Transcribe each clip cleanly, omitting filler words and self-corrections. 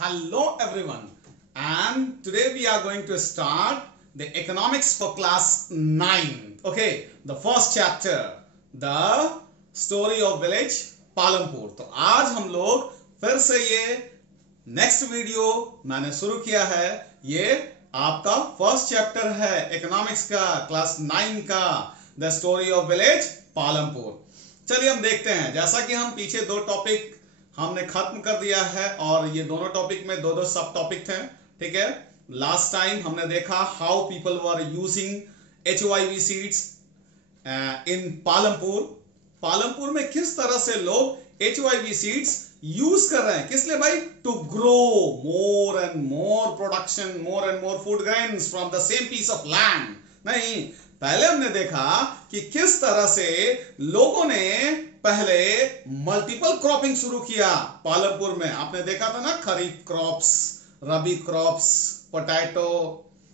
Hello everyone, and today we are going to start the economics for class 9. Okay, the first chapter, the story of village Palampur. तो आज हम लोग फिर से ये नेक्स्ट वीडियो मैंने शुरू किया है। ये आपका फर्स्ट चैप्टर है इकोनॉमिक्स का, क्लास 9 का, the story of village Palampur. चलिए हम देखते हैं। जैसा कि हम पीछे दो टॉपिक हमने खत्म कर दिया है और ये दोनों टॉपिक में दो दो सब टॉपिक थे, ठीक है। लास्ट टाइम हमने देखा how people were using HYV seeds इन पालमपुर। पालमपुर में किस तरह से लोग HYV सीड्स यूज कर रहे हैं, किस लिए भाई? To grow more and more production, more and more food grains from the same piece of land. नहीं, पहले हमने देखा कि किस तरह से लोगों ने पहले मल्टीपल क्रॉपिंग शुरू किया पालमपुर में। आपने देखा था ना, खरीफ क्रॉप्स, रबी क्रॉप्स, पोटैटो,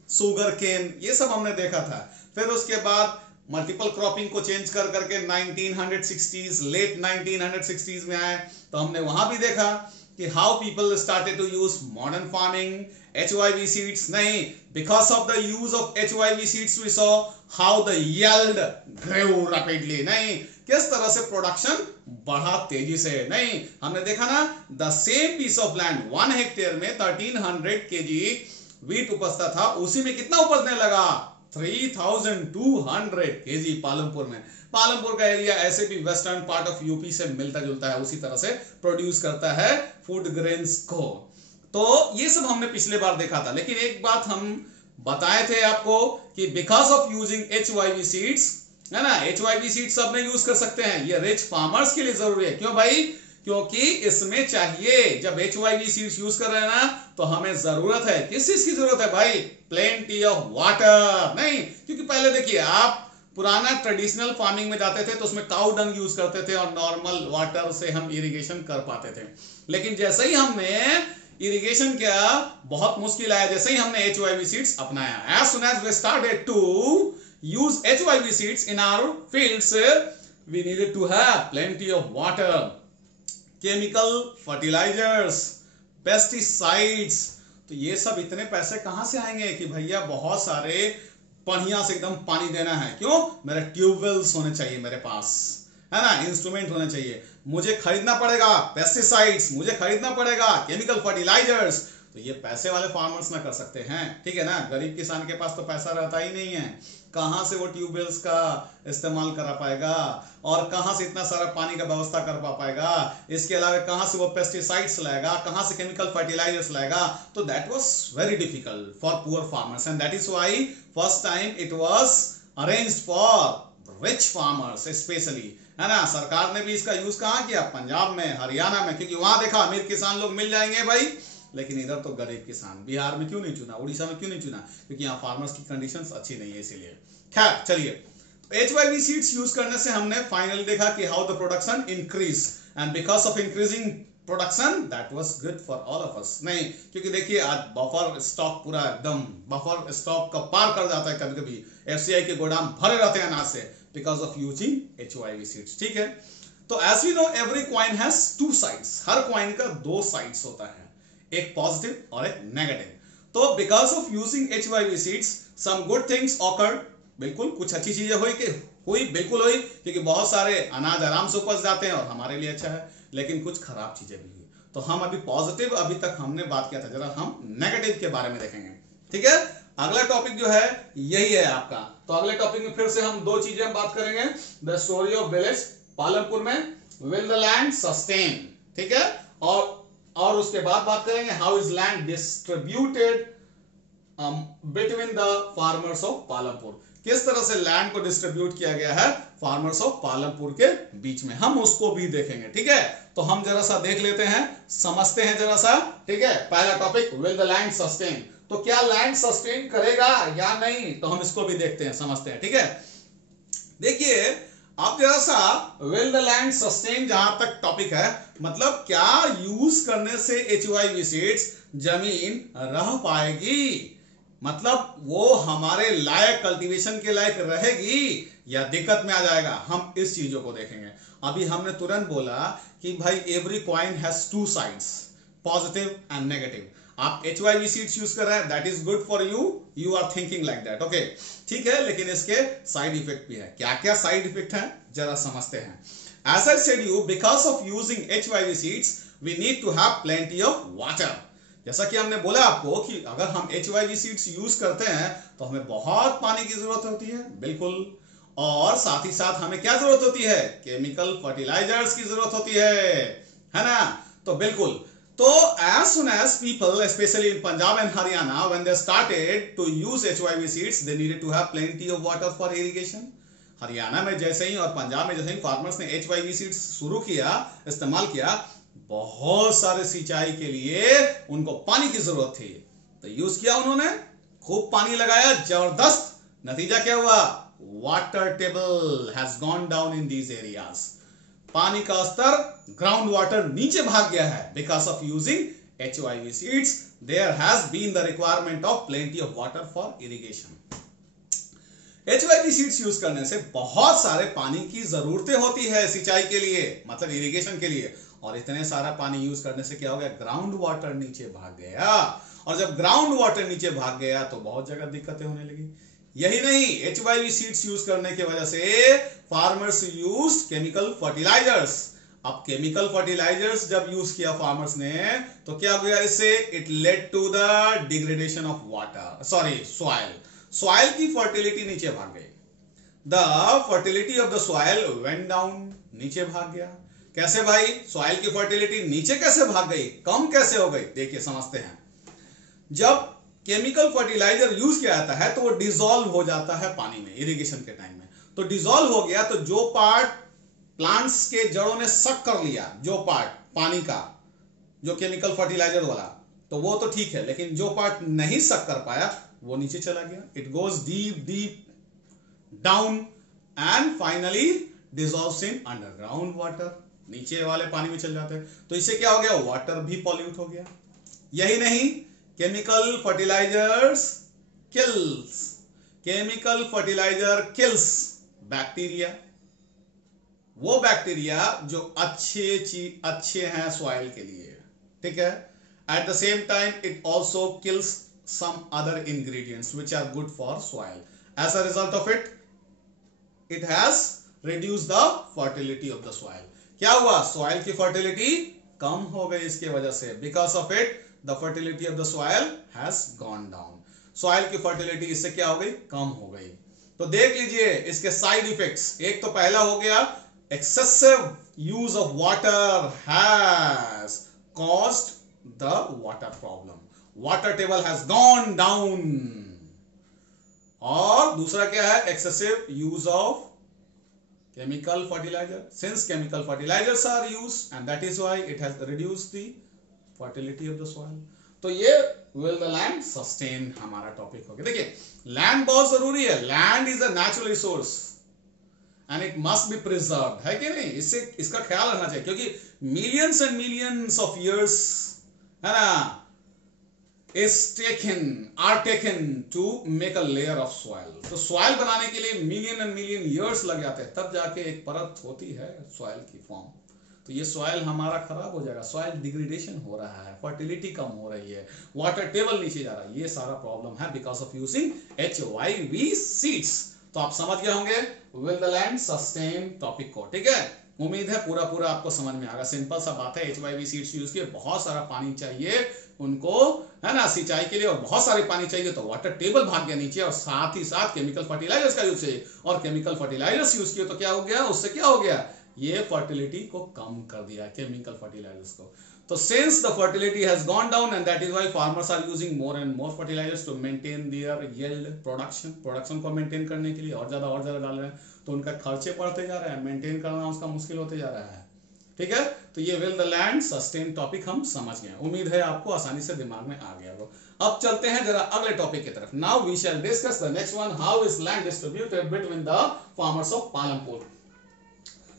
शुगर केन, ये सब हमने देखा था। फिर उसके बाद मल्टीपल क्रॉपिंग को चेंज कर करके 1960s, लेट 1960s में आए, तो हमने वहां भी देखा कि how people started to use modern farming, HYV seeds. नहीं, because of the use of HYV seeds we saw how the yield grew rapidly। नहीं, किस तरह से प्रोडक्शन बढ़ा तेजी से। नहीं, हमने देखा ना, the same piece of land 1 hectare में 1300 kg वीट उपजता था, उसी में कितना उपजने लगा? 3200 kg पालमपुर में। पालमपुर का एरिया ऐसे भी वेस्टर्न पार्ट ऑफ यूपी से मिलता जुलता है, उसी तरह से प्रोड्यूस करता है फूड ग्रेन्स को। तो ये सब हमने पिछले बार देखा था। लेकिन एक बात हम बताए थे आपको कि because of using HYV seeds, है ना, HYV सीड्स सब में यूज कर सकते हैं। ये रिच फार्मर्स के लिए जरूरी है। क्यों भाई? क्योंकि इसमें चाहिए, जब HYV सीड्स यूज कर रहे हैं ना, तो हमें जरूरत है, किस चीज की जरूरत है भाई? Plenty of water. नहीं, क्योंकि पहले देखिए, आप पुराना ट्रेडिशनल फार्मिंग में जाते थे तो उसमें काउ डंग यूज करते थे और नॉर्मल वाटर से हम इरिगेशन कर पाते थे। लेकिन जैसे ही हमने इरिगेशन किया, बहुत मुश्किल आया जैसे ही हमने HYV सीड्स अपनाया। As soon as we started to use HYV seeds in our fields, we needed to have plenty of water, chemical fertilizers, pesticides। तो ये सब इतने पैसे कहां से आएंगे कि भैया बहुत सारे बढ़िया से एकदम पानी देना है। क्यों? मेरे ट्यूबवेल्स होने चाहिए मेरे पास, है ना, इंस्ट्रूमेंट होने चाहिए, मुझे खरीदना पड़ेगा पेस्टिसाइड्स, मुझे खरीदना पड़ेगा केमिकल फर्टिलाइजर्स। तो ये पैसे वाले फार्मर्स ना कर सकते हैं, ठीक है ना। गरीब किसान के पास तो पैसा रहता ही नहीं है, कहां से वो ट्यूबवेल्स का इस्तेमाल करा पाएगा और कहां से इतना सारा पानी का व्यवस्था कर पाएगा। इसके अलावा कहां से वो पेस्टिसाइड्स लाएगा, कहां से केमिकल फर्टिलाइजर्स लाएगा। तो that was very difficult for poor farmers and that is why first time it was arranged for rich farmers specially, है ना। सरकार ने भी इसका यूज कहां किया? पंजाब में, हरियाणा में, क्योंकि वहां देखा अमीर किसान लोग मिल जाएंगे भाई, लेकिन इधर तो गरीब किसान। बिहार में क्यों नहीं चुना, उड़ीसा में क्यों नहीं चुना? क्योंकि यहाँ फार्मर्स की कंडीशंस अच्छी नहीं है, इसीलिए। खैर चलिए, तो HYV सीड्स यूज करने से हमने फाइनली देखा कि how the production increase, and because of increasing production that was good for all of us. नहीं, क्योंकि देखिए आज बफर स्टॉक पूरा एकदम बफर स्टॉक का पार कर जाता है, कभी कभी FCI के गोदाम भरे रहते हैं अनाज से, because of using HYV seeds, ठीक है। तो as we know every coin has 2 sides. हर कॉइन का 2 साइड्स होता है, एक पॉजिटिव और एक नेगेटिव। तो बिकॉज of using HYV seeds some good things occurred. बिल्कुल कुछ अच्छी चीजें हुई बिल्कुल हुई, क्योंकि बहुत सारे अनाज आराम से उपज जाते हैं और हमारे लिए अच्छा है। लेकिन कुछ खराब चीजें भी हुई। तो हम अभी पॉजिटिव अभी तक हमने बात किया था, जरा हम नेगेटिव के बारे में देखेंगे, ठीक है। अगला टॉपिक जो है यही है आपका। तो अगले टॉपिक में फिर से हम 2 चीजें हम बात करेंगे। The story of village Palampur में विल द लैंड सस्टेन, ठीक है, और उसके बाद बात करेंगे how is land distributed between the farmers of Palampur. किस तरह से लैंड को डिस्ट्रीब्यूट किया गया है फार्मर्स ऑफ पालमपुर के बीच में, हम उसको भी देखेंगे, ठीक है। तो हम जरा सा देख लेते हैं, समझते हैं जरा सा, ठीक है। पहला topic, will the land sustain. तो क्या लैंड सस्टेन करेगा या नहीं, तो हम इसको भी देखते हैं, समझते हैं, ठीक है। देखिए अब जरा सा विल द लैंड सस्टेन जहां तक टॉपिक है, मतलब क्या यूज करने से HYV सीड्स जमीन रह पाएगी, मतलब वो हमारे लायक, कल्टीवेशन के लायक रहेगी या दिक्कत में आ जाएगा। हम इस चीजों को देखेंगे। अभी हमने तुरंत बोला कि भाई every coin has 2 sides, positive and negative. आप HYV सीड्स यूज कर रहे हैं, that is good for you, you are thinking like that, okay, ठीक है। लेकिन इसके साइड इफेक्ट भी है। क्या क्या साइड इफेक्ट है जरा समझते हैं। As I said you, because of using HYV seeds, we need to have plenty of water. जैसा कि हमने बोला आपको कि अगर हम HYV सीड्स यूज करते हैं तो हमें बहुत पानी की जरूरत होती है, बिल्कुल। और साथ ही साथ हमें क्या जरूरत होती है, केमिकल फर्टिलाइजर्स की जरूरत होती है ना। तो बिल्कुल, तो as soon as people, especially in Punjab and Haryana, when they started to use HYV seeds, they needed to have plenty of water for irrigation. Haryana में जैसे ही और पंजाब में जैसे ही फार्मर्स ने HYV सीड्स शुरू किया, इस्तेमाल किया, बहुत सारे सिंचाई के लिए उनको पानी की जरूरत थी, तो यूज किया उन्होंने, खूब पानी लगाया, जबरदस्त। नतीजा क्या हुआ, water table has gone down in these areas. पानी का स्तर, ग्राउंड वाटर नीचे भाग गया है because of using HYV seeds. There has been the requirement of plenty of water for irrigation. HYV seeds use करने से बहुत सारे पानी की जरूरतें होती है सिंचाई के लिए, मतलब इरिगेशन के लिए। और इतने सारा पानी यूज करने से क्या हो गया, ग्राउंड वाटर नीचे भाग गया। और जब ग्राउंड वाटर नीचे भाग गया तो बहुत जगह दिक्कतें होने लगी। यही नहीं, HYV सीड्स यूज करने की वजह से फार्मर्स यूज केमिकल फर्टिलाइजर्स। अब केमिकल फर्टिलाइजर्स जब यूज किया फार्मर्स ने तो क्या हो गया इससे, it led to the degradation of water, sorry soil. Soil की फर्टिलिटी नीचे भाग गई। The fertility of the soil went down, नीचे भाग गया। कैसे भाई, सॉइल की फर्टिलिटी नीचे कैसे भाग गई, कम कैसे हो गई, देखिए समझते हैं। जब केमिकल फर्टिलाइजर यूज किया जाता है तो वो डिसॉल्व हो जाता है पानी में इरिगेशन के टाइम में। तो डिसॉल्व हो गया तो जो पार्ट प्लांट्स के जड़ों ने सक कर लिया, जो पार्ट पानी का, जो केमिकल फर्टिलाइजर वाला, तो वो तो ठीक है, लेकिन जो पार्ट नहीं सक कर पाया वो नीचे चला गया। It goes deep deep down and finally dissolves in underground water, नीचे वाले पानी में चल जाते हैं। तो इससे क्या हो गया, वाटर भी पॉल्यूट हो गया। यही नहीं, chemical fertilizers kills, chemical fertilizer kills bacteria, वो बैक्टीरिया जो अच्छे हैं सॉइल के लिए, ठीक है। At the same time it also kills some other ingredients which are good for soil. As a result of it, it has reduced the fertility of the soil. क्या हुआ, soil की fertility कम हो गई इसके वजह से। Because of it, the fertility of the soil has gone down. Soil की fertility इससे क्या हो गई, कम हो गई। तो देख लीजिए इसके side effects। एक तो पहला हो गया, excessive use of water has caused the water problem. Water table has gone down. और दूसरा क्या है, excessive use of chemical fertilizer. Since chemical fertilizers are used and that is why it has reduced the fertility of the soil. तो ये will the land sustain हमारा topic हो गया। देखिए लैंड बहुत जरूरी है, land is a natural resource and it must be preserved, है कि नहीं। इससे इसका ख्याल रखना चाहिए क्योंकि millions and millions of years, है ना, are taken to make a layer of soil. तो soil बनाने के लिए मिलियन एंड मिलियन years लग जाते हैं, तब जाके एक परत होती है soil की फॉर्म। तो ये soil हमारा खराब हो जाएगा, soil डिग्रेडेशन हो रहा है, फर्टिलिटी कम हो रही है, वाटर टेबल नीचे जा रहा है, ये सारा प्रॉब्लम है because of using HYV seeds. तो आप समझ गए होंगे will the land sustain topic को, ठीक है। उम्मीद है पूरा आपको समझ में आएगा। सिंपल सा बात है, HYV सीड्स यूज किए, बहुत सारा पानी चाहिए उनको, है ना, सिंचाई के लिए, और बहुत सारे पानी चाहिए तो वाटर टेबल भाग गया नीचे, और साथ ही साथ केमिकल फर्टिलाइजर्स का यूज चाहिए, और केमिकल फर्टिलाइजर्स यूज किए तो क्या हो गया, उससे क्या हो गया, ये फर्टिलिटी को कम कर दिया केमिकल फर्टिलाइजर्स को। तो since the fertility has gone down and that is why farmers are using more and more fertilizers to maintain their yield, production को मेंटेन करने के लिए और ज्यादा डाल रहे हैं, तो उनका खर्चे बढ़ते जा रहे हैं, मेंटेन करना उसका मुश्किल होते जा रहा है, ठीक है। तो ये will the land sustain topic हम समझ गए, उम्मीद है आपको आसानी से दिमाग में आ गया हो। अब चलते हैं जरा अगले टॉपिक की तरफ। Now we shall discuss the next one, how is land distributed between the farmers of Palampur.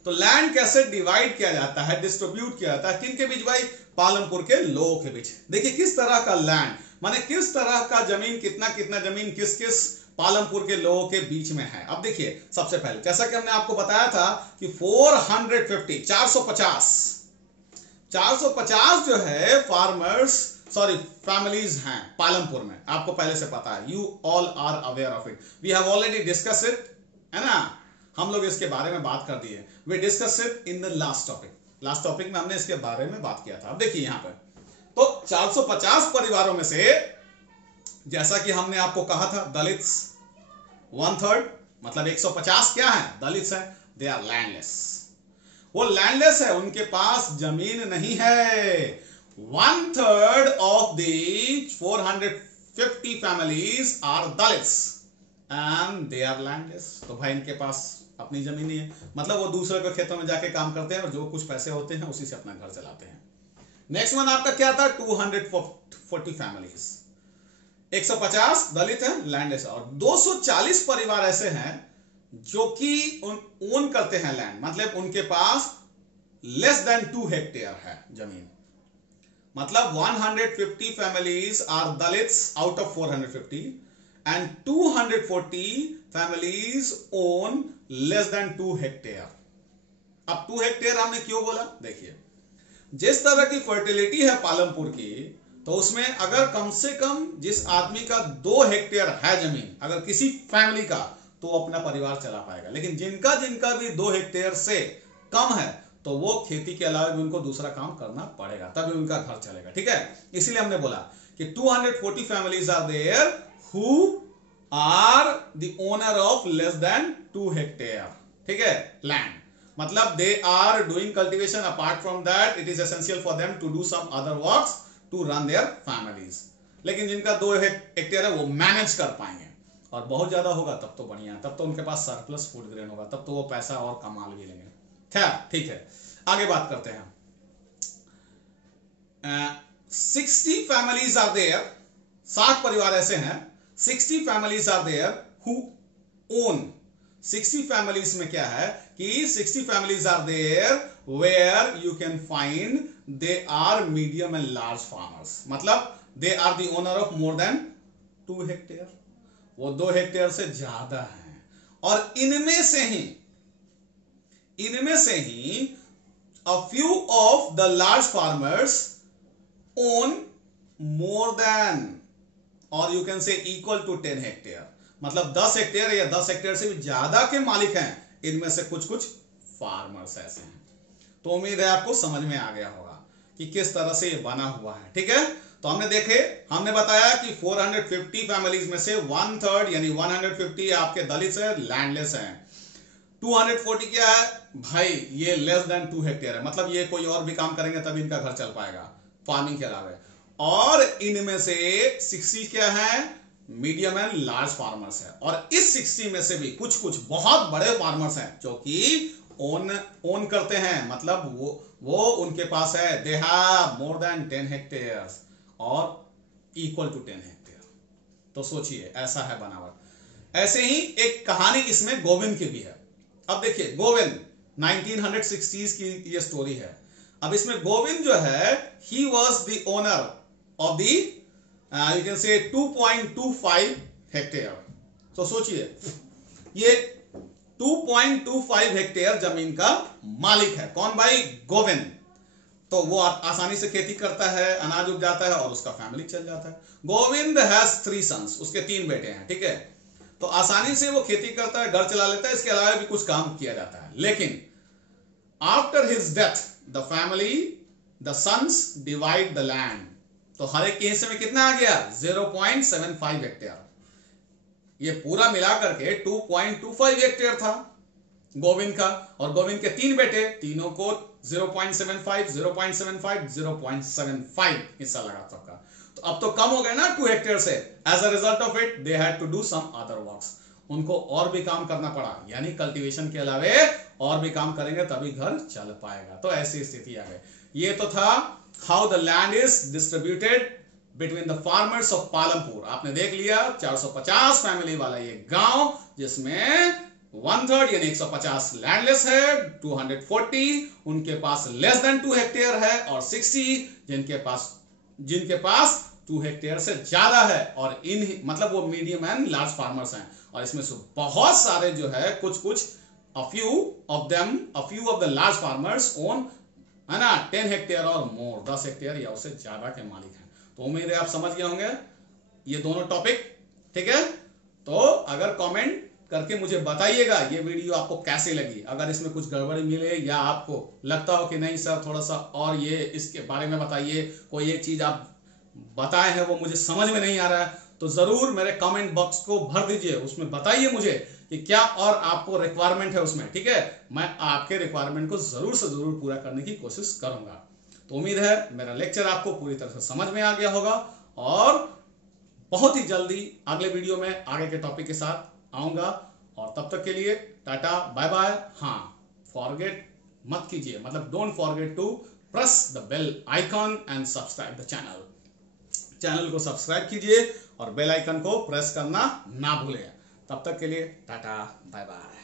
तो लैंड कैसे डिवाइड किया जाता है, डिस्ट्रीब्यूट किया जाता है, किन के बीच भाई, पालमपुर के लोगों के बीच। देखिए किस तरह का लैंड, माने किस तरह का जमीन, कितना जमीन किस पालमपुर के लोगों के बीच में है। अब देखिए सबसे पहले जैसा कि हमने आपको बताया था कि 450 450 जो है फार्मर्स सॉरी फैमिलीज हैं पालमपुर में, आपको पहले से पता है, you all are aware of it, we have already discuss it, है ना, हम लोग इसके बारे में बात कर दिए, we discuss it in the last topic में हमने इसके बारे में बात किया था। अब देखिए यहां पर तो 450 परिवारों में से जैसा कि हमने आपको कहा था दलित्स 1/3, मतलब 150 क्या है, दलित्स है, दे आर लैंडलेस, वो लैंडलेस है, उनके पास जमीन नहीं है। 1/3 of the 450 families are Dalits and they are landless, तो भाई इनके पास अपनी जमीन नहीं है, मतलब वो दूसरे के खेतों में जाके काम करते हैं और जो कुछ पैसे होते हैं उसी से अपना घर चलाते हैं। नेक्स्ट वन आपका क्या था, 240 फैमिलीज, 150 दलित हैं, लैंडलेस, और 240 परिवार ऐसे हैं जो कि ओन करते हैं लैंड, मतलब उनके पास लेस देन 2 हेक्टेयर है जमीन, मतलब 150 families are Dalits out of 450 and 240 families own less than 2 hectare. अब 2 हेक्टेयर हमने क्यों बोला, देखिए जिस तरह की फर्टिलिटी है पालमपुर की, तो उसमें अगर कम से कम जिस आदमी का 2 हेक्टेयर है जमीन, अगर किसी फैमिली का, तो अपना परिवार चला पाएगा, लेकिन जिनका भी 2 हेक्टेयर से कम है तो वो खेती के अलावा भी उनको दूसरा काम करना पड़ेगा, तभी उनका घर चलेगा, ठीक है। इसीलिए हमने बोला कि 240 families are there who are the owner of less than 2 hectare, ठीक है, लैंड, मतलब they are doing cultivation, apart from that it is essential for them to do some other works to run their families. लेकिन जिनका 2 hectare है वो manage कर पाएंगे, और बहुत ज्यादा होगा तब तो बढ़िया है, तब तो उनके पास सरप्लस फूड ग्रेन होगा, तब तो वो पैसा और कमा भी लेंगे। खैर ठीक है, आगे बात करते हैं। 60 फैमिलीज आर देयर, 60 परिवार ऐसे हैं, 60 families are there who own, 60 families में क्या है कि 60 families are there where you can find they are medium and large farmers, मतलब they are the owner of more than 2 hectare, वो 2 हेक्टेयर से ज्यादा है, और इनमें से ही a few of the large farmers own more than or you can say equal to 10 hectare, मतलब 10 hectare या 10 हेक्टेयर से भी ज्यादा के मालिक हैं, इनमें से कुछ फार्मर्स ऐसे हैं। तो उम्मीद है आपको समझ में आ गया होगा कि किस तरह से ये बना हुआ है, ठीक है। तो हमने बताया कि 450 फैमिलीज में से 1/3 यानी 150 आपके दलित है, लैंडलेस हैं। 240 क्या है भाई, ये लेस देन 2 हेक्टेयर है, मतलब ये कोई और भी काम करेंगे तभी इनका घर चल पाएगा फार्मिंग के अलावा, और इनमें से 60 क्या है, मीडियम एंड लार्ज फार्मर्स है, और इस 60 में से भी कुछ बहुत बड़े फार्मर्स हैं जो कि ओन करते हैं, मतलब वो उनके पास है, they have more than 10 hectares और इक्वल टू 10 हेक्टेयर। तो सोचिए ऐसा है बनावट। ऐसे ही एक कहानी इसमें गोविंद की भी है। अब देखिए गोविंद 1960s की ये स्टोरी है। अब इसमें गोविंद जो है he was the owner of the you can say 2.25 hectare. तो सोचिए ये 2.25 हेक्टेयर जमीन का मालिक है, कौन भाई, गोविंद। तो वो आसानी से खेती करता है, अनाज उपजाता है और उसका फैमिली चल जाता है। गोविंद हैज 3 सन्स, उसके 3 बेटे हैं, ठीक है। तो आसानी से वो खेती करता है, घर चला लेता है, इसके अलावा भी कुछ काम किया जाता है। लेकिन after his death the family the sons divide the land. तो हर एक के हिस्से में कितना आ गया, 0.75 हेक्टेयर। ये पूरा मिलाकर के 2.25 हेक्टेयर था गोविंद का, और गोविंद के 3 बेटे, तीनों को 0.75 0.75 0.75 हिस्सा लगा सबका। तो अब तो कम हो गए ना 2 हेक्टेयर से। As a result of it they had to do some other works, उनको और भी काम करना पड़ा, यानी कल्टीवेशन के अलावे और भी काम करेंगे तभी घर चल पाएगा। तो ऐसी स्थिति आ गई। ये तो था how the land is distributed between the farmers of Palampur. आपने देख लिया 450 फैमिली वाला ये गांव, जिसमें 1/3 यानी 150 लैंडलेस है, 240 उनके पास लेस देन 2 हेक्टेयर है, और 60 जिनके पास 2 हेक्टेयर से ज्यादा है, और इन मतलब वो मीडियम एंड लार्ज फार्मर्स हैं। और इसमें से बहुत सारे जो है कुछ a few of the large farmers own है ना, 10 हेक्टेयर और मोर, 10 हेक्टेयर या उससे ज्यादा के मालिक हैं। तो उम्मीद है आप समझ गए होंगे ये दोनों टॉपिक, ठीक है। तो अगर कमेंट करके मुझे बताइएगा ये वीडियो आपको कैसे लगी, अगर इसमें कुछ गड़बड़ी मिले या आपको लगता हो कि नहीं सर थोड़ा सा और ये इसके बारे में बताइए, कोई एक चीज आप बताए हैं वो मुझे समझ में नहीं आ रहा है, तो जरूर मेरे कमेंट बॉक्स को भर दीजिए, उसमें बताइए मुझे कि क्या और आपको रिक्वायरमेंट है उसमें, ठीक है। मैं आपके रिक्वायरमेंट को जरूर से जरूर पूरा करने की कोशिश करूंगा। तो उम्मीद है मेरा लेक्चर आपको पूरी तरह से समझ में आ गया होगा और बहुत ही जल्दी अगले वीडियो में आगे के टॉपिक के साथ आऊंगा, और तब तक के लिए टाटा बाय बाय। हाँ, फॉरगेट मत कीजिए, मतलब don't forget to press the bell icon and subscribe the channel. Channel को सब्सक्राइब कीजिए और बेल आइकन को प्रेस करना ना भूलें। तब तक के लिए टाटा बाय बाय।